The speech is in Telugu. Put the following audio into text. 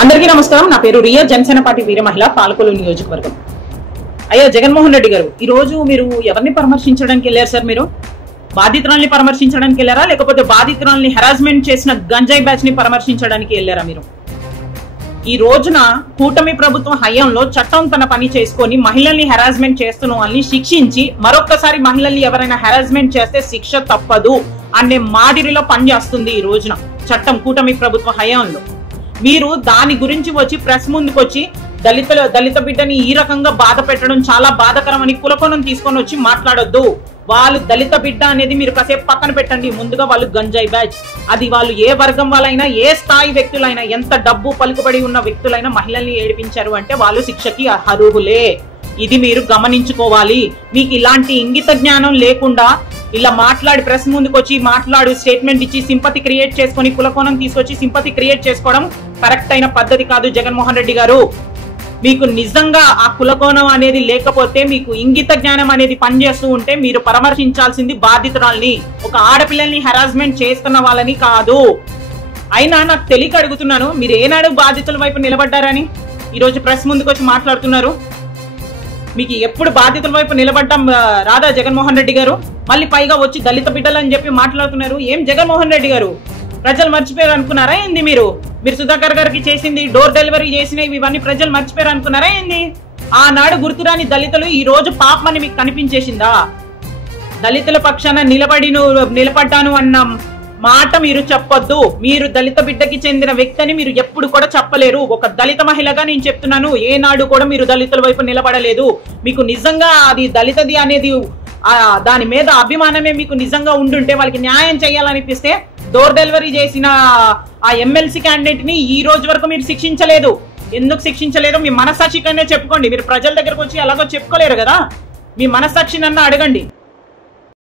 అందరికీ నమస్కారం. నా పేరు రియా, జనసేన పార్టీ వీర మహిళ, పాలకొల్లు నియోజకవర్గం. అయ్యా జగన్మోహన్ రెడ్డి గారు, ఈ రోజు మీరు ఎవరిని పరామర్శించడానికి వెళ్ళారు సార్? మీరు బాధితురాల్ని పరామర్శించడానికి వెళ్ళారా, లేకపోతే బాధితురాల్ని హెరాస్మెంట్ చేసిన గంజాయి బ్యాచ్ ని పరామర్శించడానికి వెళ్ళారా? మీరు ఈ రోజున కూటమి ప్రభుత్వం హయాంలో చట్టం తన పని చేసుకొని మహిళల్ని హెరాస్మెంట్ చేస్తున్న వాళ్ళని శిక్షించి మరొక్కసారి మహిళల్ని ఎవరైనా హెరాస్మెంట్ చేస్తే శిక్ష తప్పదు అనే మాదిరిలో పనిచేస్తుంది ఈ రోజున చట్టం కూటమి ప్రభుత్వ హయాంలో. మీరు దాని గురించి వచ్చి ప్రెస్ ముందుకు వచ్చి దళిత బిడ్డని ఈ రకంగా బాధ పెట్టడం చాలా బాధకరమని కులకోణం తీసుకొని వచ్చి మాట్లాడొద్దు. వాళ్ళు దళిత బిడ్డ అనేది మీరు కాసేపు పక్కన పెట్టండి. ముందుగా వాళ్ళు గంజాయి బ్యాచ్. అది వాళ్ళు ఏ వర్గం వాళ్ళైనా, ఏ స్థాయి వ్యక్తులైనా, ఎంత డబ్బు పలుకుబడి ఉన్న వ్యక్తులైనా మహిళల్ని ఏడిపించారు అంటే వాళ్ళు శిక్షకి అర్హులే. ఇది మీరు గమనించుకోవాలి. మీకు ఇలాంటి ఇంగిత జ్ఞానం లేకుండా ఇలా మాట్లాడి ప్రెస్ ముందుకు వచ్చి మాట్లాడు స్టేట్మెంట్ ఇచ్చి సింపతి క్రియేట్ చేసుకొని కులకోణం తీసుకొచ్చి సింపతి క్రియేట్ చేసుకోవడం కరెక్ట్ అయిన పద్ధతి కాదు. జగన్మోహన్ రెడ్డి గారు, మీకు నిజంగా ఆ కులకోణం అనేది లేకపోతే, మీకు ఇంగిత జ్ఞానం అనేది పనిచేస్తూ ఉంటే మీరు పరామర్శించాల్సింది బాధితురాల్ని, ఒక ఆడపిల్లల్ని హెరాస్మెంట్ చేస్తున్న వాళ్ళని కాదు. అయినా నాకు తెలియక అడుగుతున్నాను, మీరు ఏనాడు బాధితుల వైపు నిలబడ్డారని ఈరోజు ప్రెస్ ముందుకు వచ్చి మాట్లాడుతున్నారు? మీకు ఎప్పుడు బాధితుల వైపు నిలబడ్డం రాదా జగన్మోహన్ రెడ్డి గారు? మళ్ళీ పైగా వచ్చి దళిత బిడ్డలు అని చెప్పి మాట్లాడుతున్నారు. ఏం జగన్మోహన్ రెడ్డి గారు, ప్రజలు మర్చిపోయారు అనుకున్నారా ఏంది? మీరు సుధాకర్ గారికి చేసింది, డోర్ డెలివరీ చేసినవి, ఇవన్నీ ప్రజలు మర్చిపోయారు అనుకున్నారా ఏంది? ఆనాడు గుర్తురాని దళితులు ఈ రోజు పాపమని మీకు కనిపించేసిందా? దళితుల పక్షాన నిలబడ్డాను అన్న మాట మీరు చెప్పొద్దు. మీరు దళిత బిడ్డకి చెందిన వ్యక్తిని మీరు ఎప్పుడు కూడా చెప్పలేరు. ఒక దళిత మహిళగా నేను చెప్తున్నాను, ఏనాడు కూడా మీరు దళితుల వైపు నిలబడలేదు. మీకు నిజంగా అది దళితది అనేది దాని మీద అభిమానమే మీకు నిజంగా ఉండుంటే, వాళ్ళకి న్యాయం చేయాలనిపిస్తే డోర్ డెలివరీ చేసిన ఆ ఎమ్మెల్సీ క్యాండిడేట్ ని ఈ రోజు వరకు మీరు శిక్షించలేదు. ఎందుకు శిక్షించలేదు? మీ మనస్సాక్షికనే చెప్పుకోండి. మీరు ప్రజల దగ్గరకు వచ్చి అలాగో చెప్పుకోలేరు కదా. మీ మనస్సాక్షినన్నా అడగండి.